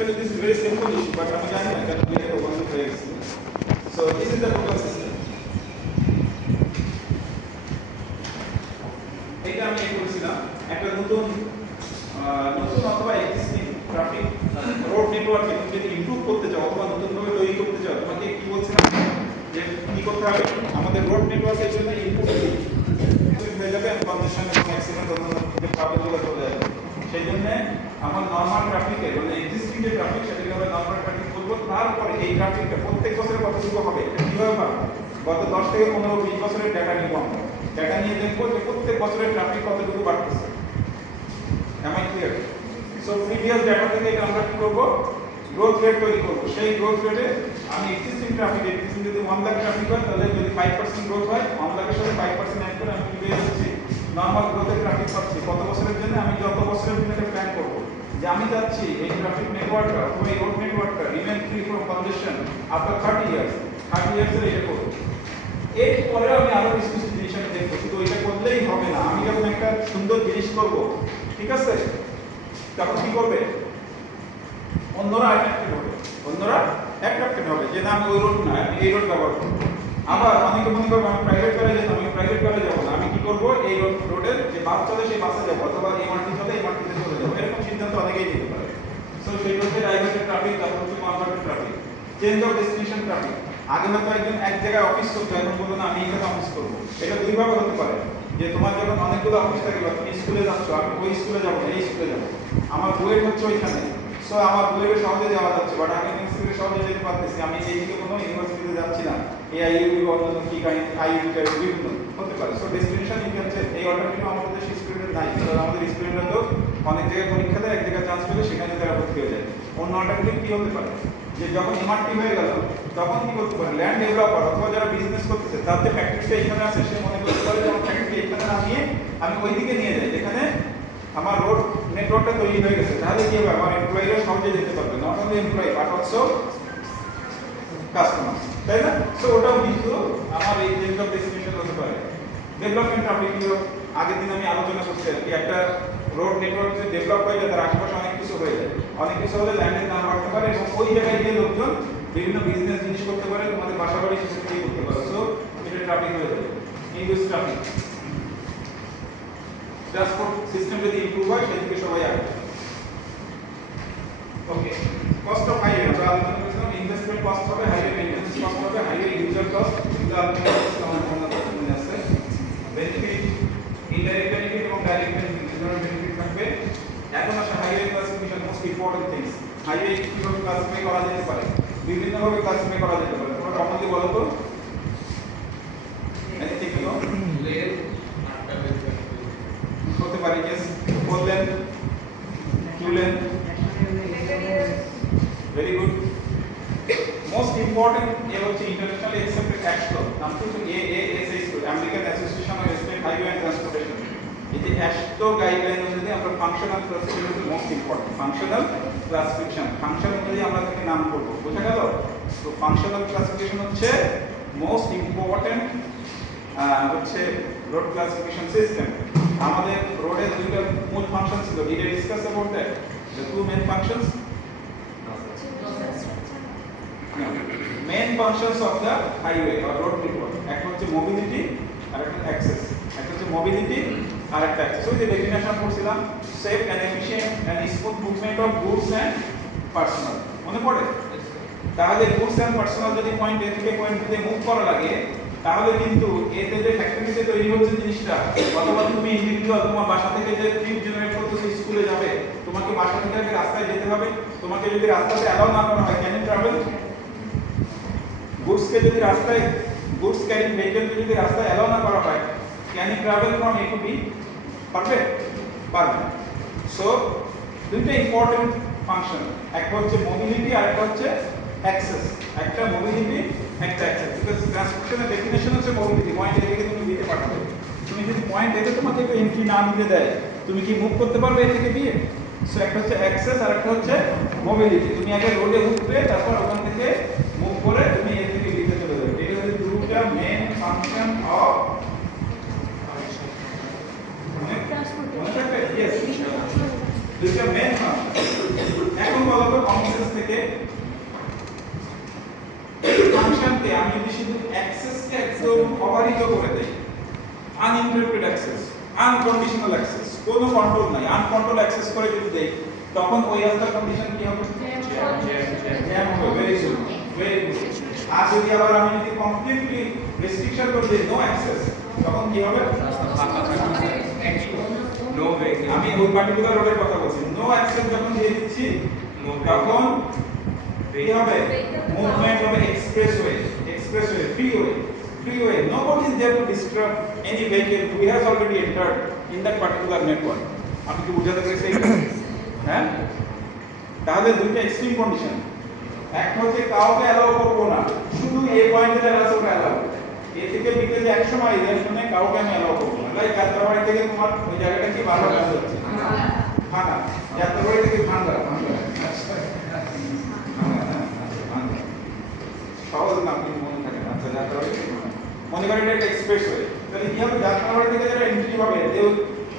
Actually, this is very simple issue, but I'm going to calculate it over the phrase. So this is the total system. এটা আমি করেছিলাম একটা নতুন অথবা existing traffic road নেটওয়ার্কে তুমি যদি ইমপ্রুভ করতে চাও অথবা নতুনভাবে তৈরি করতে চাও তোমাকে কি বলছিলাম যে কি করতে হবে আমাদের রোড নেটওয়ার্কের জন্য ইনপুট হয়ে যাবে কনজেশন এবং অ্যাক্সিডেন্ট অন্যান্য প্রবলেমগুলো চলে যাবে সেই জন্য আমার নর্মাল ট্রাফিকে মানে এক্সিস্টিং যে ট্রাফিক সেটাকে আমরা নর্মাল ট্রাফিক বলবো তারপরে এই ট্রাফিকটা প্রত্যেক বছরে কতটুকু হবে এটা কিভাবে পাবো গত 10 থেকে 15 20 বছরের ডাটা নিব আমরা ডাটা নিয়ে দেখবো যে প্রত্যেক বছরের ট্রাফিক কতটুকু বাড়তেছে am I clear so previous data থেকে এটা আমরা কি করব গ্রোথ রেট তৈরি করব সেই গ্রোথ রেটে আমি এক্সিস্টিং ট্রাফিক যদি 1 লাখ ট্রাফিক হয় তাহলে যদি 5% গ্রোথ হয় 1 লাখের সাথে 5% অ্যাড করে আমি কি পেয়ে যাচ্ছি নরমাল গ্রোথের ট্রাফিক পাচ্ছি কত বছরের জন্য আমি যত বছরের জন্য প্ল্যান করব যে আমি যাচ্ছি এই ট্রাফিক নেটওয়ার্কটা অথবা এই রোড নেটওয়ার্কটা remain free from congestion after 30 years এর এটা করব এরপরে আমি আরো কিছু জিনিস আমি দেখব শুধু এটা করলেই হবে না আমি যখন একটা সুন্দর জিনিস করব ঠিক আছে তখন কি করবে অন্যরা অ্যাট্রাক্টেড হবে যে না আমি ওই রোড না আমি এই রোড ব্যবহার করব আবার অনেকে মনে করবে আমি প্রাইভেট কারে যেতাম আমি প্রাইভেট কারে যাব না আমি কি করব এই রোডের যে বাস চলে সেই বাসে যাব অথবা এমআরটি চলে এমআরটিতে চলে যাব এরকম সিদ্ধান্ত অনেকেই নিতে পারে সো সেই হচ্ছে ডাইভার্টেড ট্রাফিক তারপর হচ্ছে converted traffic change of destination traffic আগে হয়তো একজন এক জায়গায় অফিস করতো এখন বলতো না আমি এখানে অফিস করবো এটা দুই ভাবে হতে পারে যে তোমার যখন অনেকগুলো অফিস থাকে বা তুমি স্কুলে যাচ্ছ আমি ওই স্কুলে যাবো এই স্কুলে যাবো আমার বুয়েট হচ্ছে ওইখানে সো আমার বুয়েটে সহজে যাওয়া যাচ্ছে বাট আমি ইউনিভার্সিটিতে সহজে যেতে পারতেছি আমি এইদিকে কোনো ইউনিভার্সিটিতে যাচ্ছি না এই আইইউবি বা অন্য কি কাইন্ড আইইউবি টাইপ বিভিন্ন হতে পারে so destination you can change এই অল্টারনেটিভ আমাদের দেশে স্টুডেন্ট নাই কারণ আমাদের স্টুডেন্টরা তো অনেক জায়গায় পরীক্ষা দেয় এক জায়গায় চান্স পেলে সেখানে তারা ভর্তি হয়ে যায় অন্য অল্টারনেটিভ কি হতে পারে যে যখন এমআরটি হয়ে গেল তখন কি করতে পারে ল্যান্ড ডেভেলপার অথবা যারা বিজনেস করতেছে তার যে ফ্যাক্টরিটা এখানে আছে সে মনে করতে পারে যে আমার ফ্যাক্টরি এখানে না নিয়ে আমি ওইদিকে নিয়ে যাই যেখানে আমার রোড নেটওয়ার্কটা তৈরি হয়ে গেছে তাহলে কি হবে আমার এমপ্লয়িরা সহজে যেতে পারবে not only employee but also customer তাই না সো ওটাও কিন্তু আমার এই চেঞ্জ অফ ডেস্টিনেশন হতে পারে ডেভেলপমেন্ট টপিক গুলো আগের দিন আমি আলোচনা করছি আর কি একটা রোড নেটওয়ার্ক যে ডেভেলপ হয়ে যায় তার আশেপাশে অনেক কিছু হয়ে যায় অনেক কিছু হলে ল্যান্ডের দাম বাড়তে পারে এবং ওই জায়গায় গিয়ে লোকজন বিভিন্ন বিজনেস জিনিস করতে পারে তোমাদের বাসা বাড়ি সেখানে করতে পারে সো এটা ট্রাফিক হয়ে যাবে ইনডিউস ট্রাফিক ট্রান্সপোর্ট সিস্টেম যদি ইমপ্রুভ হয় সেদিকে সবাই আসবে ওকে কস্ট অফ হাইওয়ে আমরা আলোচনা করেছিলাম ইনভেস্টমেন্ট কস্ট হবে হাইওয়ে মেইনটেনেন্স কস্ট হবে হাইওয়ে ইউজার কস্ট এগুলো আলোচনা করেছিলাম আমাদের মনে আছে বেনিফিট ইনডাইরেক্ট বেনিফিট এবং ডাইরেক্ট বেনিফিট দুটোর বেনিফিট থাকবে এখন আসে highway classification most important things highway কিভাবে ক্লাসিফাই করা যেতে পারে বিভিন্ন ভাবে ক্লাসিফাই করা যেতে পারে তোমরা কমনলি বলো তো এনিথিং ইউ নো লেন হতে পারে yes four lane two lane very good most important এ হচ্ছে ইন্টারন্যাশনালি অ্যাকসেপ্টেড অ্যাশটো নাম হচ্ছে AASHTO American Association of State Highway and Transportation এই যে অ্যাশটো গাইডলাইন অনুযায়ী আমরা ফাংশনাল ক্লাসিফিকেশন হচ্ছে most important functional classification function অনুযায়ী আমরা তাকে নাম করব বোঝা গেল তো ফাংশনাল ক্লাসিফিকেশন হচ্ছে মোস্ট ইম্পর্টেন্ট হচ্ছে রোড ক্লাসিফিকেশন সিস্টেম আমাদের রোডের দুইটা মূল ফাংশন ছিল did I discuss about that the two main functions main functions of the highway or road network একটা হচ্ছে মোবিলিটি আর একটা অ্যাক্সেস একটা হচ্ছে মোবিলিটি আর একটা অ্যাক্সেস ওই যে ডেফিনেশন করছিলাম safe and efficient and smooth movement of goods and personal মনে পড়ে তাহলে গুডস এন্ড পার্সোনাল যদি পয়েন্ট এ থেকে পয়েন্ট বি তে মুভ করা লাগে তাহলে কিন্তু এতে যে ফ্যাক্টরিতে তৈরি হচ্ছে জিনিসটা অথবা তুমি ইন্ডিভিজুয়াল তোমার বাসা থেকে যে ট্রিপ জেনারেট করতেছো স্কুলে যাবে তোমাকে বাসা থেকে আগে রাস্তায় যেতে হবে তোমাকে যদি রাস্তাতে অ্যালাউ না করা হয় ক্যান ইউ ট্রাভেল গুডস কে যদি রাস্তায় গুডস ক্যারিং ভেহিকল কে যদি রাস্তায় অ্যালাউ না করা হয় can you travel from A to B পারবে পারবে সো দুইটা ইম্পর্টেন্ট ফাংশন একটা হচ্ছে মোবিলিটি আর একটা হচ্ছে অ্যাক্সেস একটা মোবিলিটি একটা অ্যাক্সেস বিকজ ট্রান্সপোর্টেশনের ডেফিনেশন হচ্ছে মোবিলিটি পয়েন্ট এ থেকে তুমি দিতে পারবে তুমি যদি পয়েন্ট এ তোমাকে এন্ট্রি না দিতে দেয় তুমি কি মুভ করতে পারবে এ থেকে দিয়ে সো একটা হচ্ছে অ্যাক্সেস আর একটা হচ্ছে মোবিলিটি তুমি আগে রোডে উঠবে তারপর ওখান থেকে মুভ করে তুমি এ থেকে বিতে চলে যাবে এটা হচ্ছে দুটো main function of transportation yes দুটো মেইন ফাংশন এখন এখন বলো তো কমন সেন্স থেকে ফাংশনকে আমি যদি শুধু অ্যাক্সেসকে একদম অবারিত করে দেই, আনইন্টারপ্টেড অ্যাক্সেস, আনকন্ডিশনাল অ্যাক্সেস, কোনো কন্ট্রোল নাই, আনকন্ট্রোল অ্যাক্সেস করে যদি দেই, তখন ওই আফটার কন্ডিশন কি হবে? জ্যাম হবে। Very good, very good. আর যদি আবার আমি যদি কমপ্লিটলি রেস্ট্রিকশন করে দিই, নো অ্যাক্সেস, তখন কি হবে? No way. আমি ওই পার্টিকুলার রোডের কথা বলছি। নো অ্যাক্সেস যখন দিয়ে দিচ্ছি, তখন কি হবে? মুভমেন্ট হবে expressway, expressway, freeway, freeway. Nobody is there to disturb any vehicle who has already entered in that particular network. আপনি কি বুঝাতে পেরেছি? হ্যাঁ, তাহলে দুইটা এক্সট্রিম কন্ডিশন। একটা হচ্ছে কাউকে অ্যালাউ করবো না, শুধু এই পয়েন্টে যারা আছে ওটা অ্যালাউ, এ থেকে বিতে যে 100 মাইল এর জন্য কাউকে আমি অ্যালাউ করবো না। লাইক যাত্রাবাড়ি থেকে তোমার ওই জায়গাটা কি বারবার কাজ হচ্ছে? ভাঙা। যাত্রাবাড়ি থেকে ভাঙা, ভাঙা। সহজ নাম কিন্তু মনে থাকে না। আচ্ছা, যাত্রাবাড়ি থেকে মনে করেন এটা এক্সপ্রেসওয়ে, তাহলে কি হবে? যাত্রাবাড়ি থেকে যারা এন্ট্রি হবে দেও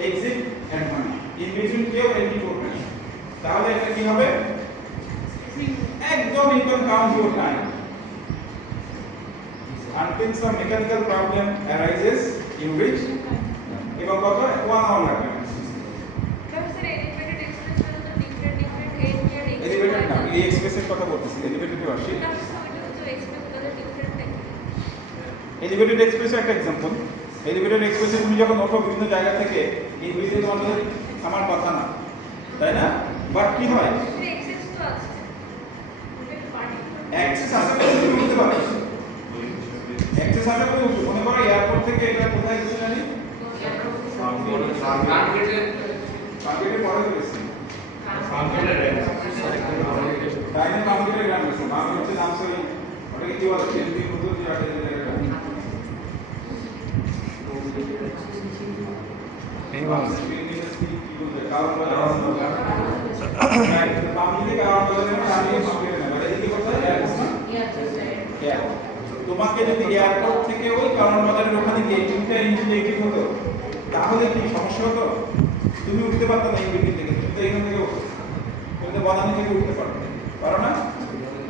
এক্সিট এন্ড মানে ইন বিটুইন কেউ এন্ট্রি করবে না। তাহলে এটা কি হবে? একদম you can count your time until some mechanical problem arises in which এবং কত 1 hour লাগবে। এলিভেটেড না, এই এক্সপ্রেসের কথা বলতেছি, এলিভেটেড আসি। এলিভেটেড এক্সপ্রেস একটা एग्जांपल। এলিভেটেড এক্সপ্রেসে তুমি যখন ওঠো বিভিন্ন জায়গা থেকে, এই ভিডিও তোমাদের আমার কথা না, তাই না? বাট কি হয়? অ্যাক্সেস আছে বলে তুমি উঠতে পারো। অ্যাক্সেস আছে বলে উঠতে, মনে করো এয়ারপোর্ট থেকে এটা কোথায় গেছে জানি? মার্কেটে পড়ে গেছে। তাইলে মার্কেটে গ্রাম গেছে। মার্কেট হচ্ছে নাম সই, ওটা কি বলে? এমপি হুজুর যে আটে জায়গা। এই বাস কি বলতে কারণ বলে রাইট, বামদিকে কারণ বলে না, আমি মার্কেটে না, মানে কি করতে হয়? এয়ারপোর্ট। তোমাকে যদি এয়ারপোর্ট থেকে ওই কারণ বাজারের ওখানে গিয়ে তিনটা ইঞ্জিন এক্সিট হতো, তাহলে কি সমস্যা হতো? তুমি উঠতে পারতো না এই বিল্ডিং থেকে, তুমি তো এখান থেকে উঠতে, তুমি তো বনানী থেকে উঠতে পারো, পারো না?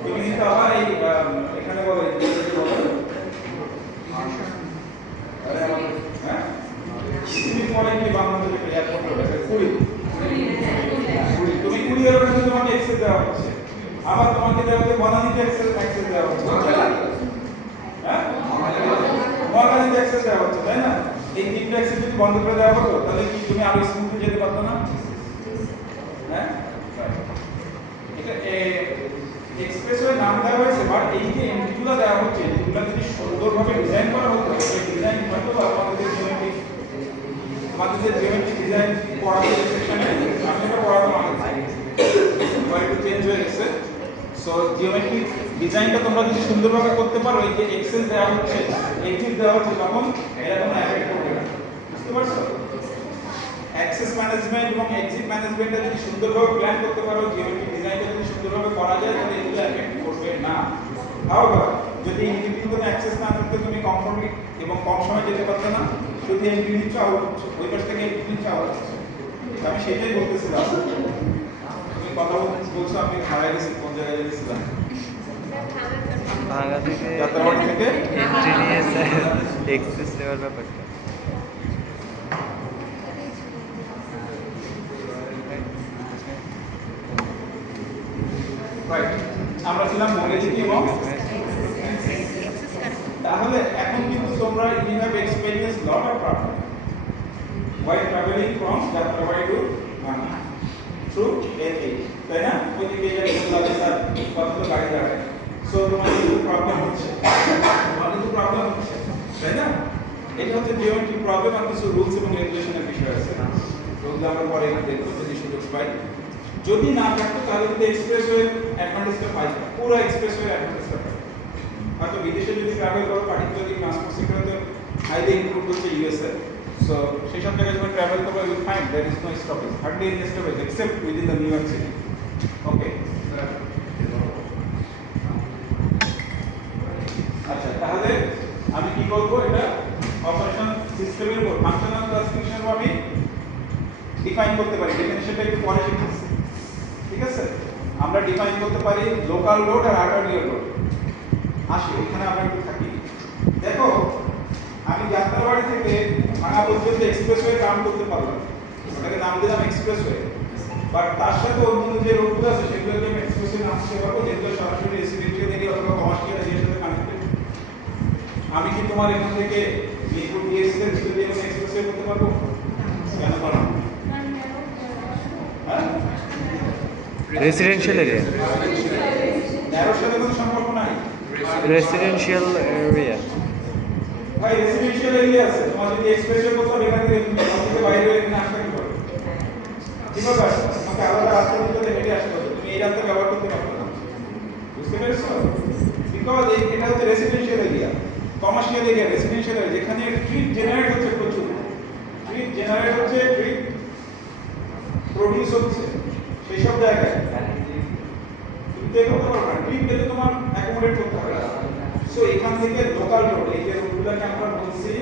তুমি কিন্তু আবার এই এখানে বলে হ্যাঁ, তুমি পরে কি বাংলাদেশে এয়ারপোর্ট হবে কুড়ি, তুমি কুড়িয়ার ওখানে তোমাকে এক্সেস দেওয়া হচ্ছে, আবার তোমাকে দেওয়া হচ্ছে বনানীতে অ্যাক্সেস দেওয়া হচ্ছে, হ্যাঁ, বনানীতে অ্যাক্সেস দেওয়া হচ্ছে, তাই না? এই তিনটা অ্যাক্সেস যদি বন্ধ করে দেওয়া হতো, তাহলে কি তুমি আরো স্মুথলি যেতে পারতো না? হ্যাঁ, এটা এক্সপ্রেসওয়ে নাম দেওয়া হয়েছে, বাট এই যে এন্ট্রিগুলো দেওয়া হচ্ছে, এগুলো যদি সুন্দরভাবে ডিজাইন করা হতো, এই ডিজাইন হয়তো আমাদের জিওমেট্রিক ডিজাইন পড়াতে সেকশনে আমি এটা পড়াতাম আগে, একটু চেঞ্জ হয়ে গেছে। সো জিওমেট্রিক ডিজাইনটা তোমরা যদি সুন্দরভাবে করতে পারো, এই যে এক্সেল দেওয়া হচ্ছে, এক্সিট দেওয়া হচ্ছে, তখন এরা কোনো এফেক্ট করবে না। বুঝতে পারছো? অ্যাক্সেস ম্যানেজমেন্ট এবং এক্সিট ম্যানেজমেন্টটা যদি সুন্দরভাবে প্ল্যান করতে পারো, জিওমেট্রিক ডিজাইনটা যদি সুন্দরভাবে করা যায়, তাহলে এগুলো এফেক্ট করবে না। হাওয়ার যদি ইনবিল্ট কোনো অ্যাক্সেস না থাকতে তুমি কমফর্টলি এবং কম সময় যেতে পারতে না, শুধু এন্ট্রি নিচ্ছ আউট হচ্ছে, ওই পাশ থেকে এন্ট্রি নিচ্ছ আউট হচ্ছে। আমি সেটাই বলতেছিলাম। তুমি কথা বলছো, আমি হারাই গেছি, কোন জায়গায় গেছিলাম? ভাঙা থেকে যাত্রাবাড়ি থেকে এন্ট্রি নিয়ে এক্সেস নেওয়ার ব্যাপারটা। রাইট, আমরা ছিলাম মডেলিটি এবং তাহলে এখন কিন্তু তোমরা you have experienced lot of problem while traveling from Jatrabari to Bhanga through A8, তাই না? ওইদিকে যাই বলতে স্যার কতগুলো গাড়ি দাঁড়ায়, সো তোমার কিছু প্রবলেম হচ্ছে, তাই না? এটা হচ্ছে জিওমেট্রিক প্রবলেম, আর কিছু রুলস এবং রেগুলেশনের বিষয় আছে, ওগুলো আমরা পরে দেখবো যদি সুযোগ পাই। যদি না থাকতো তাহলে কিন্তু এক্সপ্রেসওয়ে অ্যাডভান্টেজটা পাই, পুরো এক্সপ্রেসওয়ে অ্যাডভান্টেজটা পাই। হয়তো বিদেশে যদি ট্রাভেল করো, পার্টিকুলারলি ট্রান্সপোর্ট সেক্টরে হাইলি ইনক্লুড হচ্ছে ইউএসএ, সো সেই সব জায়গায় যখন ট্রাভেল করবে you find that is no stoppage, hardly any stoppage except within the New York city. Okay, আচ্ছা, তাহলে আমি কি করব? এটা অপারেশন সিস্টেমের উপর ফাংশনাল ক্লাসিফিকেশন আমি ডিফাইন করতে পারি, ডেফিনিশনটা একটু পরে শিখতেছি, ঠিক আছে? ডিফাইন করতে পারি লোকাল রোড আর আর্টারিয়াল রোড। আসি এখানে আমরা একটু থাকি। দেখো আমি যাত্রাবাড়ি থেকে ভাঙা পর্যন্ত এক্সপ্রেসওয়ে কাউন্ট করতে পারলাম, ওটাকে নাম দিলাম এক্সপ্রেসওয়ে। বাট তার সাথে অন্য যে রোডগুলো আছে সেগুলোকে আমি এক্সপ্রেসওয়ে নাম দিতে পারবো, যেগুলো সরাসরি রেসিডেন্সিয়াল এরিয়া অথবা কমার্শিয়াল এরিয়ার সাথে কানেক্টেড। আমি কি তোমার এখান থেকে মিরপুর ডিএসসি এর ভিতর দিয়ে আমি এক্সপ্রেসওয়ে করতে পারবো? কেন পারবো? হ্যাঁ, রেসিডেন্সিয়াল এরিয়া, ন্যারোর সাথে কোনো সম্পর্ক নাই। Residential area. ভাই রেসিডেন্সিয়াল এরিয়া আছে, তোমার যদি এক্সপ্রেসওয়ে করতে হবে এখান থেকে বাইরে হয়ে এখানে আসতে কি পারবে? ঠিক আছে, তোমাকে আলাদা রাস্তা দিতে হেঁটে আসতে হবে, তুমি এই রাস্তা ব্যবহার করতে পারবে না। বুঝতে পেরেছো? বিকজ এটা হচ্ছে residential area, commercial area, residential area, যেখানে ট্রিপ জেনারেট হচ্ছে প্রচুর, ট্রিপ জেনারেট হচ্ছে, ট্রিপ প্রডিউস হচ্ছে, সেই সব জায়গায় তুমি দেখতে পারবে না, ট্রিপ পেলে তোমার অ্যাকোমোডেট করতে হবে। সো এখান থেকে লোকাল রোড, এই যে রোডগুলোকে আমরা বলছি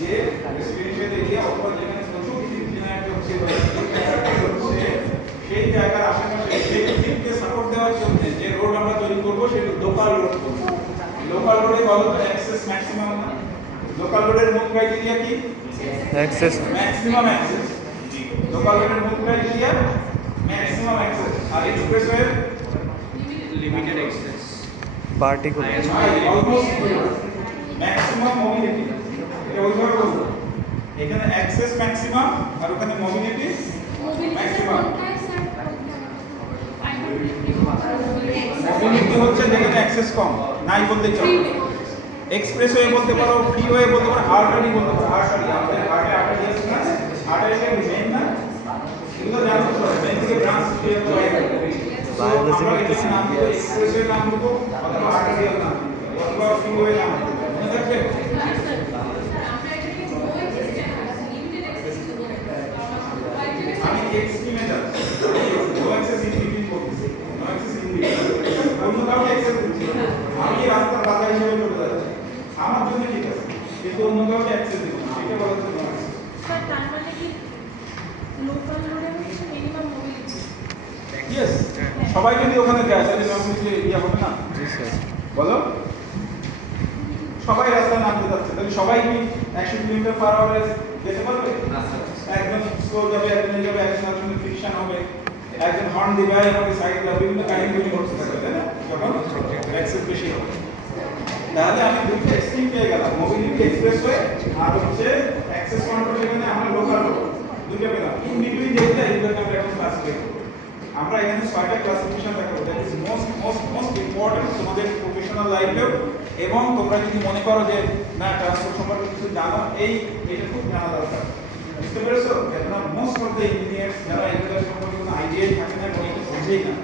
যে রেসিডেন্সিয়াল এরিয়া অথবা যেখানে প্রচুর ট্রিপ জেনারেট হচ্ছে সেই জায়গার আশেপাশে সেই ট্রিপকে সাপোর্ট দেওয়ার জন্য যে রোড আমরা তৈরি করবো সেটা লোকাল রোড করবো। লোকাল রোডে বলো তো অ্যাক্সেস ম্যাক্সিমাম না? লোকাল রোডের মূল ক্রাইটেরিয়া কি? Access maximum access. লোকাল রোডের মূল ক্রাইটেরিয়া ম্যাক্সিমাম অ্যাক্সেস, আর expressway limited access, particular. Almost maximum mobility. এটা ওইভাবে বলবো, এখানে অ্যাক্সেস ম্যাক্সিমাম আর ওখানে মোবিলিটি ম্যাক্সিমাম। মোবিলিটি হচ্ছে যেখানে অ্যাক্সেস কম, নাই বলতে চলে। এক্সপ্রেসওয়ে বলতে পারো, ফ্রিওয়ে বলতে পারো, আর্টারি বলতে পারো। আর্টারি আমাদের হার্টে আর্টারি আছে না? আর্টারিটা মেইন না? এগুলো জানো তো, মেইন থেকে ব্রাঞ্চ দিয়ে জয়েন করে। বায়োলজি আমরা করতেছি, এখানে নাম দেবো yes. এক্সপ্রেসওয়ে নাম দেবো অথবা আর্টারিয়াল নাম দেবো অথবা ফ্রিওয়ে নাম দেবো। মনে থাকবে? আমি এক্সট্রিমে যাচ্ছি, নো অ্যাক্সেস ইন বিটুইন বলতেছি, নো অ্যাক্সেস ইন বিটুইন, অন্য কাউকে অ্যাক্সেস দিচ্ছি না। আমি এই রাস্তার বাধা হিসেবে চলে যাচ্ছি, আমার জন্য ঠিক আছে, কিন্তু অন্য কাউকে অ্যাক্সেস দিব না, এটা বলা হচ্ছে নো অ্যাক্সেস। স্যার তার মানে কি লোকাল রোডে হচ্ছে মিনিমাম মোবিলিটি? ইয়েস, সবাই যদি ওখানে যায় তাহলে মোবিলিটি ইয়া হবে না? জি স্যার। বলো, সবাই রাস্তায় নামতে যাচ্ছে, তাহলে সবাই কি 100 কিলোমিটার পার আওয়ারে যেতে পারবে? একজন স্লো যাবে, একজন যাবে, একজন আসলে ফ্রিকশন হবে, একজন হর্ন দিবে, আমাকে সাইড দিবে, বিভিন্ন কাহিনী ঘটতে থাকবে, তাই না? যখন অ্যাক্সেস বেশি হবে, তাহলে আমি দুটো এক্সট্রিম পেয়ে গেলাম, মোবিলিটি এক্সপ্রেসওয়ে আর হচ্ছে অ্যাক্সেস কন্ট্রোল, যেখানে আমরা লোকাল রোড দুটো পেলাম। ইন বিটুইন যেটা এগুলোকে আমরা এখন ক্লাসিফাই করব। আমরা এখানে 6টা ক্লাসিফিকেশন দেখাবো, দ্যাট ইজ মোস্ট ইম্পর্টেন্ট তোমাদের প্রফেশনাল লাইফেও। এবং তোমরা যদি মনে করো যে না ট্রান্সপোর্ট সম্পর্কে কিছু জানো, এটা খুব জানা দরকার। বুঝতে পেরেছো? এখন মোস্ট অফ দ্য ইঞ্জিনিয়ার্স যারা এগুলো সম্পর্কে কোনো আইডিয়াই থাকে না এবং এটা বোঝেই না।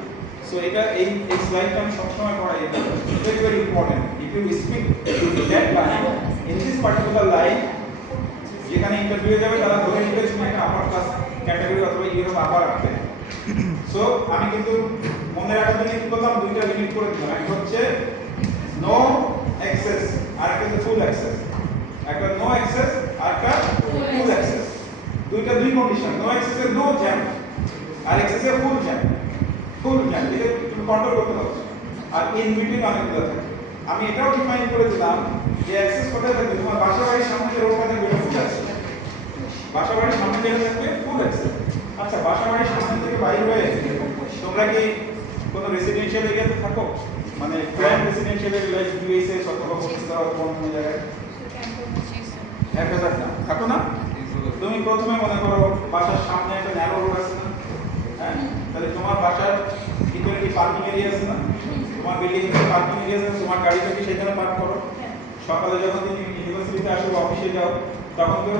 সো এটা এই স্লাইডটা আমি সবসময় পড়াই, এটা very very important. If you speak that line in this particular line, যেখানে ইন্টারভিউ যাবে তারা ধরে নিবে তুমি একটা আপার ক্লাস ক্যাটাগরি অথবা ইউরোপ আপার রাখতে। সো আমি কিন্তু মনে রাখার জন্য কি করলাম, দুইটা লিমিট করে দিলাম, একটা হচ্ছে নো অ্যাক্সেস আর একটা হচ্ছে ফুল অ্যাক্সেস। একটা নো অ্যাক্সেস আর একটা ফুল অ্যাক্সেস, দুইটা দুই কন্ডিশন। নো অ্যাক্সেসে নো জ্যাম আর অ্যাক্সেসে ফুল জ্যাম। ফুল জ্যাম এটা তুমি কন্ট্রোল করতে পারছো, আর ইন বিটুইন অনেকগুলো থাকে। আমি এটাও ডিফাইন করে দিলাম যে অ্যাক্সেস কোথায় থাকবে, তোমার বাসা বাড়ির সামনে যে রোডটা থাকবে এটা ফুল অ্যাক্সেস। বাসা বাড়ির সামনে যেটা থাকবে ফুল অ্যাক্সেস। আচ্ছা, বাসা বাড়ির সামনে থেকে বাইরে হয়ে তোমরা কি কোনো রেসিডেন্সিয়াল এরিয়াতে থাকো? মানে prime residential area like USA অথবা বসুন্ধরা অথবা অন্য জায়গায়? 1000 না থাকো না? তুমি প্রথমে মনে করো বাসার সামনে একটা ন্যারো রোড আছে না? হ্যাঁ, তাহলে তোমার বাসার ভিতরে কি পার্কিং এরিয়া আছে না? তোমার বিল্ডিং এর পার্কিং এরিয়া আছে, তোমার গাড়িটা কি সেখানে পার্ক করো। সকালে যখন তুমি ইউনিভার্সিটিতে আসো বা অফিসে যাও, তখন তো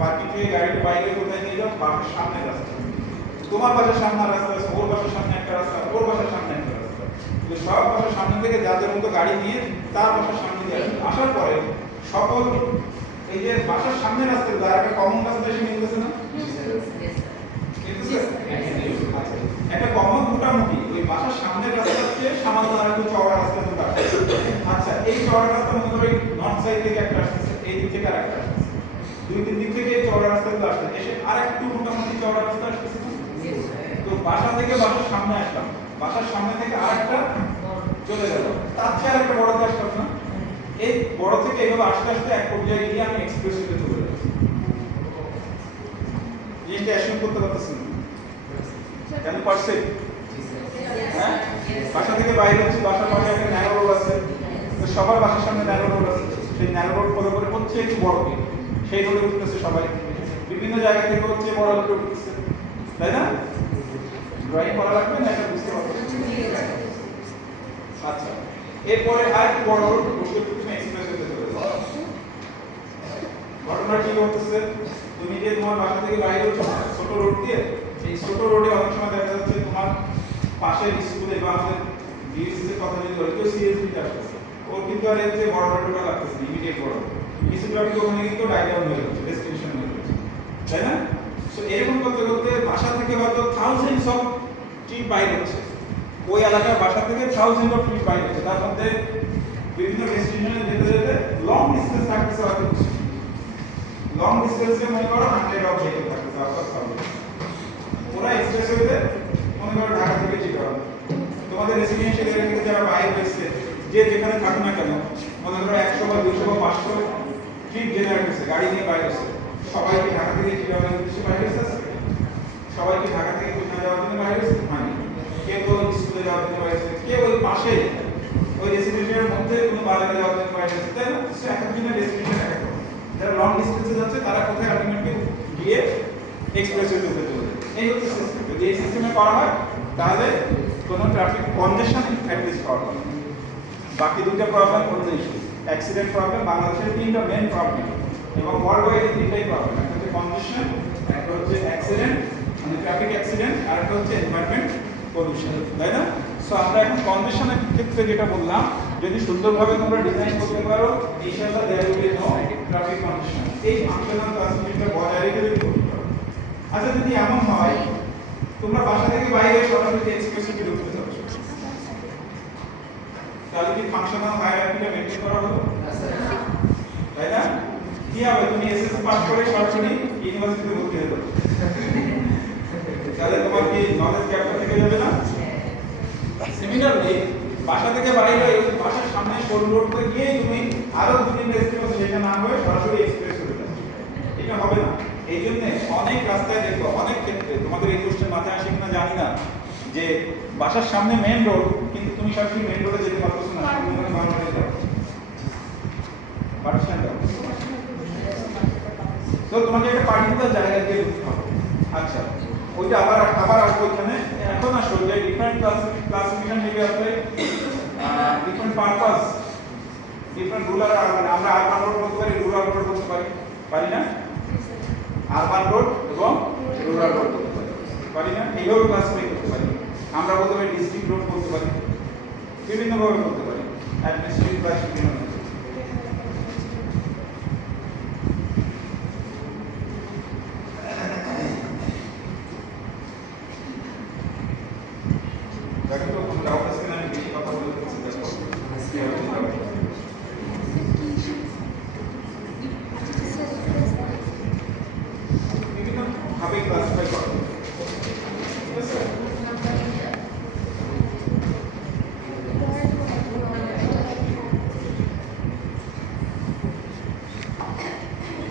পার্কিং থেকে গাড়িটা বাইরে কোথায় নিয়ে যাও? বাসার সামনে রাস্তা। তোমার বাসার সামনে রাস্তা আছে, ওর বাসার সামনে একটা রাস্তা, ওর বাসার সামনে একটা রাস্তা। তো সব বাসার সামনে থেকে যাদের মতো গাড়ি নিয়ে তার বাসার সামনে দিয়ে আসবে। আসার পরে সকল এই যে বাসার সামনে রাস্তা তার একটা কমন রাস্তা এসে মিলতেছে না? একটা কমন মোটামুটি ওই বাসার সামনের রাস্তাতে সামান্য আর একটু চওড়া রাস্তা তো আছে। আচ্ছা, এই চওড়া রাস্তা মনে করো নর্থ সাইড থেকে একটা আসছে, এই দিক থেকে আরেকটা আসছে, দুই তিন দিক থেকে এই চওড়া রাস্তাগুলো আসছে, এসে আর একটু মোটামুটি চওড়া রাস্তা আসছে। তো তো বাসা থেকে বাসার সামনে আসলাম, বাসার সামনে থেকে আরেকটা চলে গেল, তার চেয়ে আরেকটা বড়তে আসলাম না, এই বড় থেকে এভাবে আস্তে আস্তে এক পর্যায়ে গিয়ে আমি এক্সপ্রেসওয়েতে চলে যাচ্ছি। জিনিসটা অ্যাসিউম করতে পারতেছেন না? কেন পারছে? হ্যাঁ, বাসা থেকে বাইরে হচ্ছে, বাসার পাশে একটা ন্যারো রোড আছে, তো সবার বাসার সামনে ন্যারো রোড আছে, সেই ন্যারো রোড ফলো করে হচ্ছে একটু বড় গেট, সেই রোডে উঠতেছে সবাই, বিভিন্ন জায়গা থেকে হচ্ছে বড় রোডে উঠতেছে, তাই না? ড্রয়িং করা লাগবে না, এটা বুঝতে পারবে। আচ্ছা, এরপরে আর একটু বড় রোড, বসে তুমি এক্সপ্রেসওয়েতে চলে যাও। ঘটনা কি ঘটতেছে? তুমি যে তোমার বাসা থেকে বাইরে হচ্ছে ছোট রোড দিয়ে, এই ছোট রোডে অনেক সময় দেখা যাচ্ছে তোমার পাশের স্কুলে বা আমাদের ডিএসসি কথা যদি ধরে কেউ সিএসবি আসতেছে, ওর কিন্তু আর এই যে বড় রোডটা লাগতেছে ইমিডিয়েট বড়, কিছু ট্রাফিক ওখানে কিন্তু ডাইভার্ট হয়ে যাচ্ছে, ডেস্টিনেশন হয়ে যাচ্ছে, তাই না? সো এরকম করতে করতে বাসা থেকে হয়তো থাউজেন্ডস অফ ট্রিপ বাইরে হচ্ছে, ওই এলাকার বাসা থেকে থাউজেন্ড অফ ট্রিপ বাইরে হচ্ছে, তার মধ্যে বিভিন্ন ডেস্টিনেশনে যেতে যেতে লং ডিসটেন্স থাকতেছে, হয়তো লং ডিসটেন্সে মনে করো 100 অফ ভেহিকল থাকতেছে আউটসাইড সাউথ, ওরা এক্সপ্রেসওয়েতে মনে করো ঢাকা থেকে চিটাগাং, তোমাদের রেসিডেন্সিয়াল এরিয়া থেকে যারা বাইরে হয়েছে, যে যেখানে থাকুক না কেন, মনে করো 100 বা 200 বা 500 ট্রিপ জেনারেট হয়েছে, গাড়ি নিয়ে বাইরে হয়েছে, সবাই কি ঢাকা থেকে চিটাগাং উদ্দেশ্যে বাইরে হয়েছে? সবাই কি ঢাকা থেকে খুলনা যাওয়ার জন্য বাইরে হয়েছে? হয়নি। কেউ তো স্কুলে যাওয়ার জন্য বাইরে হয়েছে, কেউ ওই পাশে ওই রেসিডেন্সিয়ালের মধ্যে কোনো বাজারে যাওয়ার জন্য বাইরে হয়েছে, তাই না? সো এক একজনের ডেস্টিনেশন এক এক রকম। যারা লং ডিসটেন্সে যাচ্ছে তারা কোথায় আলটিমেটলি গিয়ে এক্সপ্রেসওয়েতে উঠে চলে যায়। এই হচ্ছে সিস্টেম। যদি এই সিস্টেমে করা হয় তাহলে কোনো ট্রাফিক কনজেশন অ্যাটলিস্ট করা হবে। বাকি দুটো প্রবলেম অন্য ইস্যু। অ্যাক্সিডেন্ট প্রবলেম বাংলাদেশের তিনটা মেইন প্রবলেম এবং ওয়ার্ল্ড ওয়াইড এই তিনটাই প্রবলেম। একটা হচ্ছে কনজেশন, একটা হচ্ছে অ্যাক্সিডেন্ট মানে ট্রাফিক অ্যাক্সিডেন্ট, আর একটা হচ্ছে এনভায়রনমেন্ট পলিউশন, তাই না? সো আমরা এখন কনজেশনের ক্ষেত্রে যেটা বললাম, যদি সুন্দরভাবে তোমরা ডিজাইন করতে পারো, ইনশাআল্লাহ there will be no traffic condition. এই ফাংশনাল ক্লাসিফিকেশনটা বজায় রেখে যদি করতে পারো। আচ্ছা, যদি এমন হয় তোমরা বাসা থেকে বাইরে সরাসরি এক্সপ্রেসওয়ে ঢুকতে চাও, তাহলে কি ফাংশনাল হায়ারার্কিটা মেইনটেইন করা হলো? তাই না? কি হবে, তুমি এসএসসি পাস করে সরাসরি ইউনিভার্সিটিতে ভর্তি হয়ে যাবে, তাহলে তোমার কি নলেজ গ্যাপটা থেকে যাবে না? সিমিলারলি বাসা থেকে বাইরে বাসার সামনে সরু রোড করে গিয়ে তুমি আরো দুদিন রেস্টুরেন্ট সেটা না হয়ে সরাসরি এক্সপ্রেস হয়ে যাবে, এটা হবে না। এই জন্য অনেক রাস্তায় দেখো, অনেক ক্ষেত্রে তোমাদের এই কোশ্চেন মাথায় আসে কিনা জানি না, যে বাসার সামনে মেইন রোড কিন্তু তুমি সরাসরি মেইন রোডে যেতে পারছো না, তুমি বাংলাদেশে যাও পারছেন না, তো তোমাকে একটা পার্টিকুলার জায়গা দিয়ে ঢুকতে হবে। আচ্ছা, ওইটা আবার আসবো এখানে। এখন আসো যে ডিফারেন্ট ক্লাসিফিকেশন যেগুলো আছে, ডিফারেন্ট পারপাস, ডিফারেন্ট রুরাল আর আরবান। আমরা আরবান রোড বলতে পারি, রুরাল রোড বলতে পারি না? আরবান রোড এবং রুরাল রোড বলতে পারি না? এইভাবে ক্লাসিফাই করতে পারি। আমরা বলতে পারি ডিস্ট্রিক্ট রোড বলতে পারি, বিভিন্নভাবে বলতে পারি, অ্যাডমিনিস্ট্রেটিভ বা বিভিন্ন। দেখো তো কোন ডাউট আছে কিনা, আমি বেশি কথা বলতে চাচ্ছি, বিভিন্ন ভাবে ক্লাসিফাই করা, ঠিক আছে?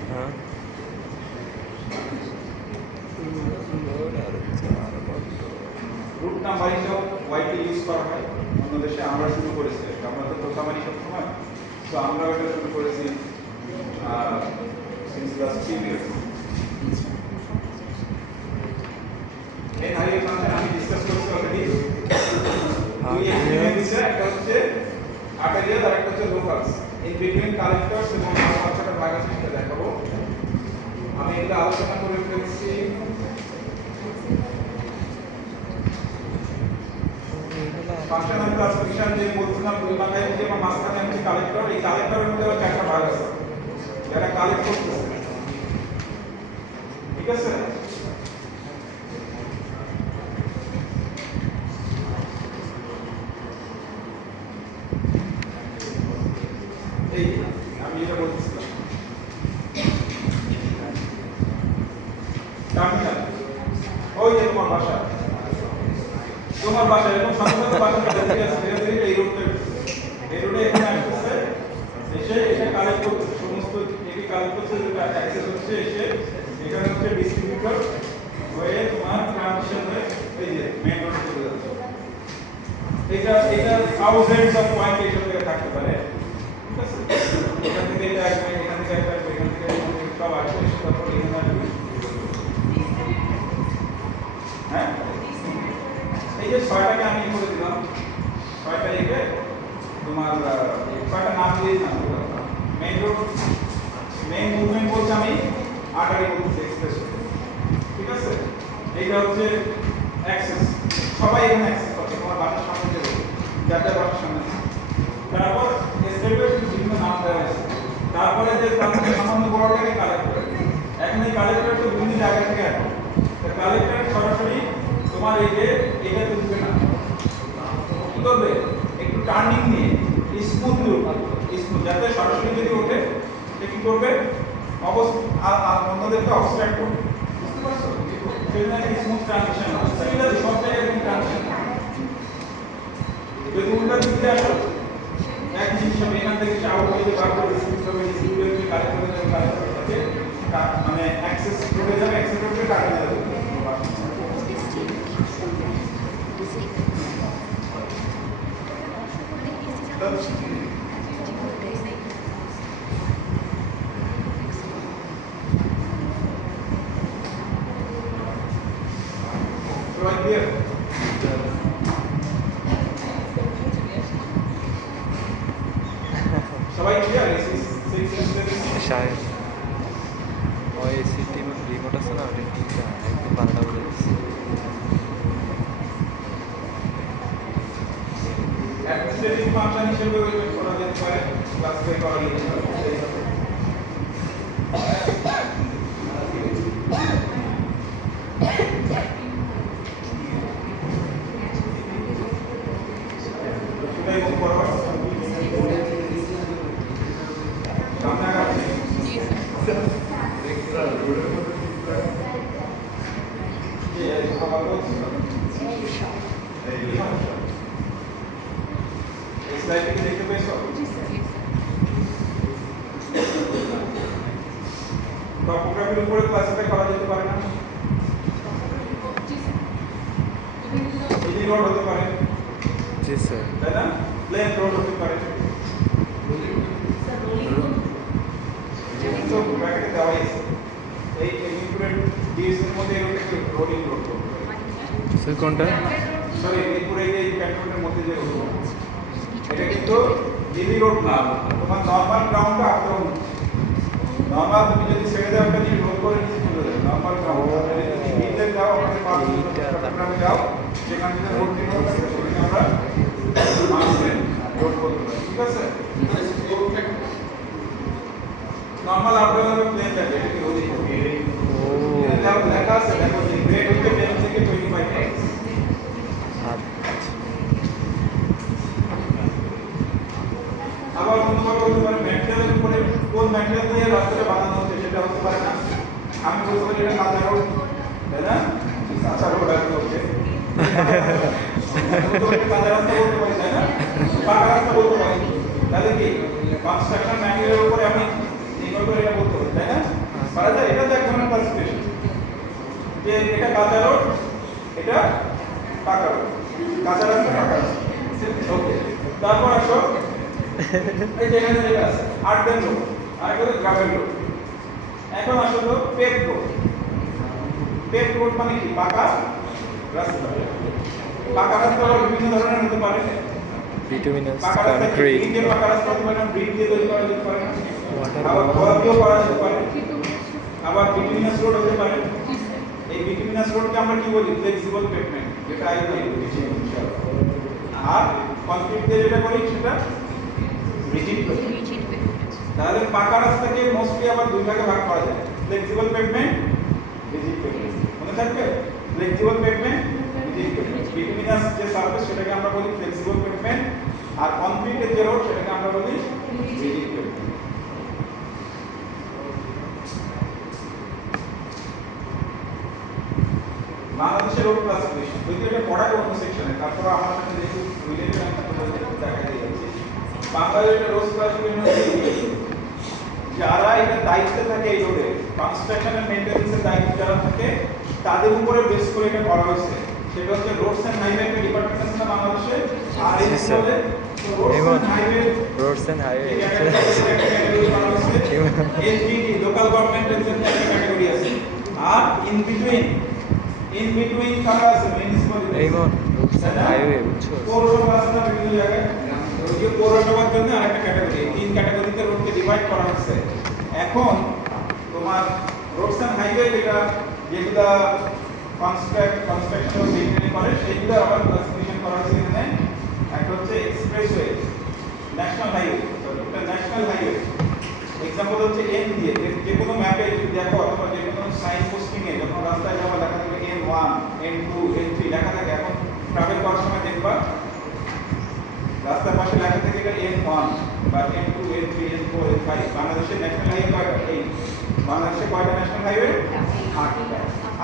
হ্যাঁ, রুট নাম্বারিংটাও ওয়াইডলি ইউজ করা হয় অন্য দেশে। আমরা শুরু করেছি, আমরা তো প্রথমারই সবসময়, তো আমরা এটা শুরু করেছি সিন্স লাস্ট 3 ইয়ার্স। এই হাইওয়ে ফাংশন আমি ডিসকাস করেছি অলরেডি। দুই এক্সট্রিমে দিচ্ছে, একটা হচ্ছে আর্টেরিয়াল আর একটা হচ্ছে লোকালস। ইন বিটুইন কালেক্টরস এবং পাঁচটা ভাগ আছে, সেটা দেখাবো। আমি এগুলো আলোচনা করে ফেলছি। ফাংশনাল ক্লাসিফিকেশন যে বলছিলাম, দুই মাথায় যে আমার মাঝখানে হচ্ছে কালেক্টর, এই কালেক্টরের মধ্যে চারটা ভাগ আছে যারা কালেক্ট করতেছে, ঠিক আছে? এই আমি যেটা বলছিলাম, টার্মিনাল ওই যে তোমার বাসা, তোমার বাসা এরকম সামনে বাসা ধীরে ধীরে এই রোডে এখানে আসতেছে, এসে এসে কালেক্ট করতে সমস্ত এটি কালেক্ট করতে যেটা অ্যাক্সেস হচ্ছে, এসে এখানে হচ্ছে ডিস্ট্রিবিউটর হয়ে তোমার ট্রানজিশন হয়ে এই যে মেইন রোডে চলে যাচ্ছে। এটা থাউজেন্ডস অফ পয়েন্ট এইসব থেকে থাকতে পারে, ঠিক আছে? এখান থেকে এটা আসবে, এখান থেকে এটা আসবে, এখান থেকে সব আসবে, তারপর এখানে আসবে। হ্যাঁ, এই যে ছয়টাকে আমি করে দিলাম, ছয়টা লিখে তোমার ছয়টা নাম দিয়ে দিলাম। মেইন রোড মেইন মুভমেন্ট বলতে আমি আটারি বলতেছি এক্সপ্রেস, ঠিক আছে? এইটা হচ্ছে অ্যাক্সেস, সবাই এখানে অ্যাক্সেস করছে তোমার বাসার সামনে যাবে, যার যার বাসার সামনে। তারপর স্টেপের বিভিন্ন নাম দেওয়া আছে। তারপরে যে তাদের সামান্য বড়টাকে কালেক্ট করে, এখন এই কালেক্টর তো বিভিন্ন জায়গা থেকে আসবে। কালেক্টর সরাসরি তোমার এই যে এটা তুলবে না, কি করবে? একটু টার্নিং নিয়ে স্মুথ লুক, স্মুথ, যাতে সরাসরি যদি ওঠে সে কি করবে? অন্যদেরকে অবস্ট্রাক্ট করবে, বুঝতে পারছো? সেজন্য একটা স্মুথ ট্রানজিশন আছে। সিমিলারলি সব জায়গায় এরকম ট্রানজিশন। যদি উল্টা দিক দিয়ে আসো, এক জিনিস হবে, এখান থেকে আউট হয়ে যাবে, আউট হয়ে যাবে, রিসিভারকে কালেক্ট করে যাবে, কালেক্ট করে যাবে, মানে অ্যাক্সেস রোডে যাবে, অ্যাক্সেস রোডে টার্গেট যাবে। সবাই ক্লিয়ার? সবাই ক্লিয়ার? শাহেদ ওই এসি রিমোট আছে না, ওটা টিমটা একদম বারোটা বলে দিচ্ছে। অ্যাডমিনিস্ট্রেটিভ ফাংশন হিসেবে ওই করা যেতে পারে, ক্লাসিফাই করা যেতে পারে। সেটাই মুভ করো, সামনে আগাচ্ছি। স্লাইডে দেখতে পেয়েছো? টপোগ্রাফির উপরে ক্লাসিফাই করা যেতে পারে না? ইজি রোড হতে পারে, জি স্যার। তাই না? প্লেন রোড হতে পারে, তো ব্র্যাকেটে দেওয়া আছে। এই ইনক্লুডেড ডিএস এর মধ্যে এরকম রোডিং রোড করতে পারে। স্যার কোনটা? সরি, মিরপুরে এই ক্যান্টনমেন্টের মধ্যে যে রোড, এটা কিন্তু জিবি রোড না, তোমার নরমাল গ্রাউন্ডটা আপ ডাউন। নরমাল তুমি যদি ছেড়ে দাও, একটা জিবি রোড করে নিচে চলে যাবে নরমাল গ্রাউন্ড। যদি তুমি নিচে যাও, ওখানে চট্টগ্রামে যাও, সেখান থেকে রোড নিয়ে সেখানে আমরা রোড করতে পারি, ঠিক আছে? নরমাল আপ ডাউন হবে, প্লেন থাকে, এটা কি রোডই হবে। এটা লেখা আছে, দেখো যে গ্রেড হচ্ছে 10 থেকে 25 আবার অন্যভাবে হতে পারে ম্যাটেরিয়ালের উপরে কোন ম্যাটেরিয়াল দিয়ে রাস্তাটা বানানো হচ্ছে সেটা হতে পারে না। আমি বলতে পারি এটা কাঁচা রোড, তাই না? কাঁচা রোড আর হচ্ছে কাঁচা রাস্তা বলতে পারি, তাই না? পাকা রাস্তা বলতে পারি। তাহলে কি কনস্ট্রাকশন ম্যাটেরিয়ালের উপরে আমি নির্ভর করে এটা বলতে পারি, তাই না? পারা যায়। এটা তো এক ধরনের ক্লাসিফিকেশন যে এটা কাঁচা রোড, এটা পাকা রোড, কাঁচা রাস্তা, পাকা রাস্তা। ওকে, তারপর আসো এই যেখানে যেটা আছে আর্টেন রোড, আর একটা গ্রাভেল রোড। এখন আসো তো পেভ রোড। পেভ রোড মানে কি? পাকা রাস্তা। পাকা রাস্তা বিভিন্ন ধরনের হতে পারে। বিটুমিনাস পাকা রাস্তা কংক্রিট, ইন্ডিয়ান পাকা রাস্তা হতে পারে, ব্রিজ দিয়ে তৈরি করা যেতে পারে, আবার খোয়া দিয়েও করা যেতে পারে, আবার বিটুমিনাস রোড হতে পারে। এই বিটুমিনাস রোডকে আমরা কি বলি? ফ্লেক্সিবল পেভমেন্ট, যেটা আইবো ইনশাআল্লাহ। আর কংক্রিট দিয়ে যেটা করি সেটা রিজিড পেভমেন্ট। তাহলে পাকা রাস্তাকে মোস্টলি আবার দুই ভাগে ভাগ করা যায়, ফ্লেক্সিবল পেভমেন্ট, রিজিড পেভমেন্ট। মনে থাকবে? Flexible pavement, rigid pavement. Bituminous যে সারফেস সেটাকে আমরা বলি ফ্লেক্সিবল পেভমেন্ট, আর কংক্রিটের যে রোড সেটাকে আমরা বলি রিজিড পেভমেন্ট। বাংলাদেশের রোড ক্লাসিফিকেশন, যদি এটা এটা পড়া অন্য সেকশনে, তারপর আমার সাথে যেহেতু রিলেটেড আমি আপনাদের দেখা দিয়ে যাচ্ছি। বাংলাদেশের রোড ক্লাসিফিকেশন হচ্ছে যারা এটা দায়িত্বে থাকে এই রোডে কনস্ট্রাকশন এন্ড মেইনটেনেন্সের দায়িত্ব যারা থাকে তাদের উপরে বেস করে এটা করা হয়েছে। সেটা হচ্ছে রোডস এন্ড হাইওয়ে একটা ডিপার্টমেন্ট আছে না বাংলাদেশে, আর এই জি, স্যার। বলে Even roads and highway roads and highways. SDD local গভর্নমেন্টের জন্য একটা ক্যাটাগরি আছে। আর ইন বিটুইন কারা আছে municipality Even roads and highway, বুঝছো? পৌরসভা আছে না বিভিন্ন জায়গায়, ওই যে পৌরসভার জন্য আরেকটা ক্যাটাগরি, তিন ক্যাটাগরিতে রোডকে ডিভাইড করা হচ্ছে। এখন তোমার রোডস এন্ড হাইওয়ে যেগুলা কনস্ট্রাকশন মেইনটেইন করে সেগুলো আবার ক্লাসিফিকেশন করা হয়েছে এখানে। একটা হচ্ছে এক্সপ্রেসওয়ে, ন্যাশনাল হাইওয়ে, এটা ন্যাশনাল হাইওয়ে। এক্সাম্পল হচ্ছে এন দিয়ে, যে কোনো ম্যাপে যদি দেখো অথবা যে কোনো সাইন পোস্টিং এ যখন রাস্তায় যাওয়া লেখা থাকে N1 N2 N3 লেখা থাকে, এখন ট্রাভেল করার সময় দেখবা রাস্তার পাশে লেখা থাকে এটা N1 বা N2 N3 N4 N5। বাংলাদেশের ন্যাশনাল হাইওয়ে কয়টা? এই বাংলাদেশে কয়টা ন্যাশনাল হাইওয়ে?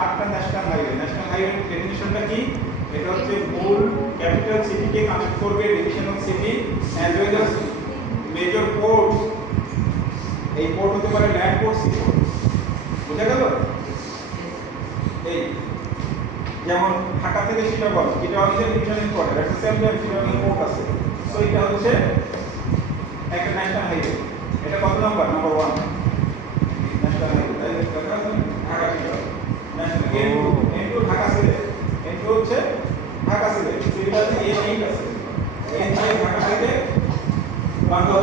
8টা ন্যাশনাল হাইওয়ে। ন্যাশনাল হাইওয়ের ডেফিনিশনটা কি? এটা হচ্ছে মূল ক্যাপিটাল সিটিকে কানেক্ট করবে, divisional city as well as major port. এই পোর্ট হতে পারে ল্যান্ড পোর্ট, সি পোর্ট। বুঝা গেল? এই যেমন ঢাকা থেকে চিটাগং, চিটাগং এর ডিভিশনাল পোর্ট, একটা সেন্ট্রাল চিটাগং পোর্ট আছে। সো এটা হচ্ছে একটা ন্যাশনাল হাইওয়ে। এটা কত নাম্বার? Number 1 national highway. তাই Dhaka Chittagong national N2 Dhaka Sylhet, N2 হচ্ছে ঢাকা সিলেট। সিলেটে N8 আছে, N5 ঢাকা থেকে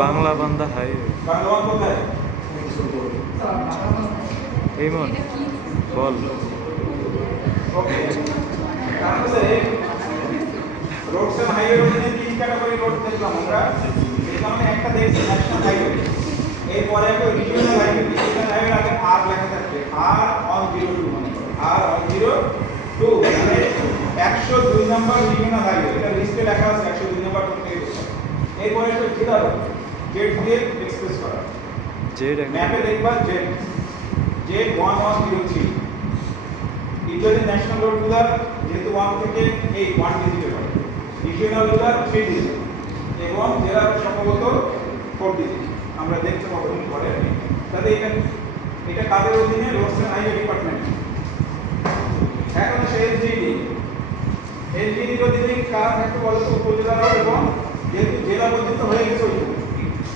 বাংলা বান্দা হাইওয়ে। বাংলাবান কোথায়? Even বল। ওকে, তাহলে রোডস এন্ড হাইওয়ে অধীনে তিন ক্যাটাগরি রোড দেখলাম আমরা। দেখলাম একটা দেখছি ন্যাশনাল হাইওয়ে, এরপরে একটা রিজিওনাল হাইওয়ে। রিজিওনাল হাইওয়ে আগে আর লেখা থাকবে R102, মানে R102 মানে 102 নাম্বার রিজিওনাল হাইওয়ে। এটা লিস্টে লেখা আছে 102 নাম্বার কোন থেকে বলছে। এরপরে একটা জেলা রোড, জেড দিয়ে এক্সপ্রেস করা, জেড ম্যাপে দেখবা জেড 1103। ইন্ডিয়ান ন্যাশনাল রোডগুলো যেহেতু 1 থেকে 8 1 ডিজিটে হয়, রিজিওনালগুলো 3 ডিজিট এবং জেলা সম্ভবত 4 ডিজিট। আমরা দেখতে পাবো পরে। তাহলে এটা কাদের অধীনে? Roads and highway department. এখন আছে এলজিডি অধীনে কারা থাকতে বলো তো? উপজেলা রোড, এবং যেহেতু জেলা পর্যন্ত হয়ে গেছে ওই জন্য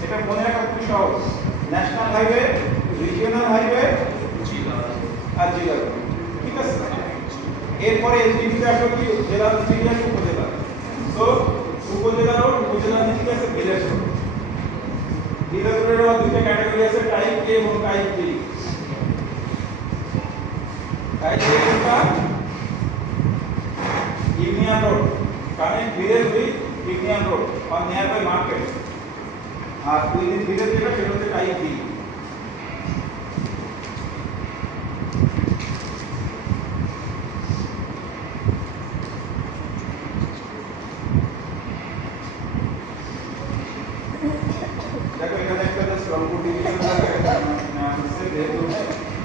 এটা মনে রাখা খুবই সহজ। ন্যাশনাল হাইওয়ে, রিজিওনাল হাইওয়ে আর জেলা রোড, ঠিক আছে? এরপরে এসডিপি তে আসলে কি জেলা সিটি আছে, উপজেলা। তো উপজেলা রোড, উপজেলা নিচে আছে ভিলেজ রোড। ভিলেজ রোডের দুটো ক্যাটাগরি আছে, টাইপ এ এবং টাইপ বি। টাইপ এ কোনটা? Union road, connect village with union road or nearby market. আর উইদিন ভিলেজ যেটা সেটা হচ্ছে টাইপ বি। দেখো এখানে একটা জাস্ট রংপুর ডিভিশন আছে, যেহেতু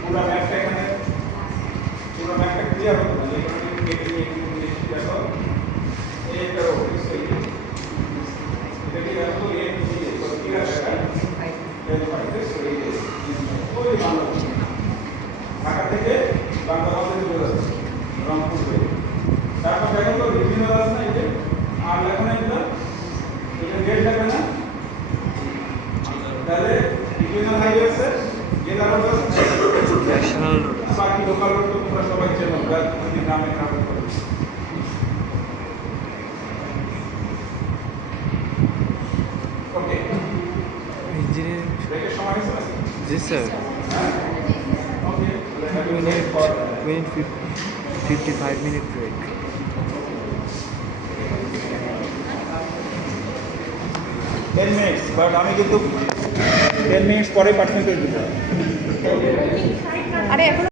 পুরো ম্যাপটা এখানে পুরো ম্যাপটা ক্লিয়ার হতো না, এই কারণে কেটে নিয়ে একটু বেশি দেখো। এই একটা রোড, এটা কি দেখো এর নিচে তো ক্লিয়ার আছে, এর পাশে সরিয়ে দিই। ওই বাংলাদেশ ঢাকা থেকে বাংলাদেশে চলে যাচ্ছে রংপুর হয়ে। তারপর দেখো তো রিজিওনাল আছে না, এই যে আর লেখো না এটা, এটা গেট লেখা না, তাহলে রিজিওনাল হাইওয়ে আছে, জেলা রোড আছে, ন্যাশনাল রোড। বাকি লোকাল রোড তো তোমরা সবাই চেনো, যদি গ্রামে ট্রাভেল করো। Okay, engineering. ব্রেকের সময় হয়েছে নাকি? জি sir. Okay, we need 55 minute break. 10 minutes, but আমি কিন্তু 10 মিনিটস পরে পার্সেন্টেজ দিব। আরে এখন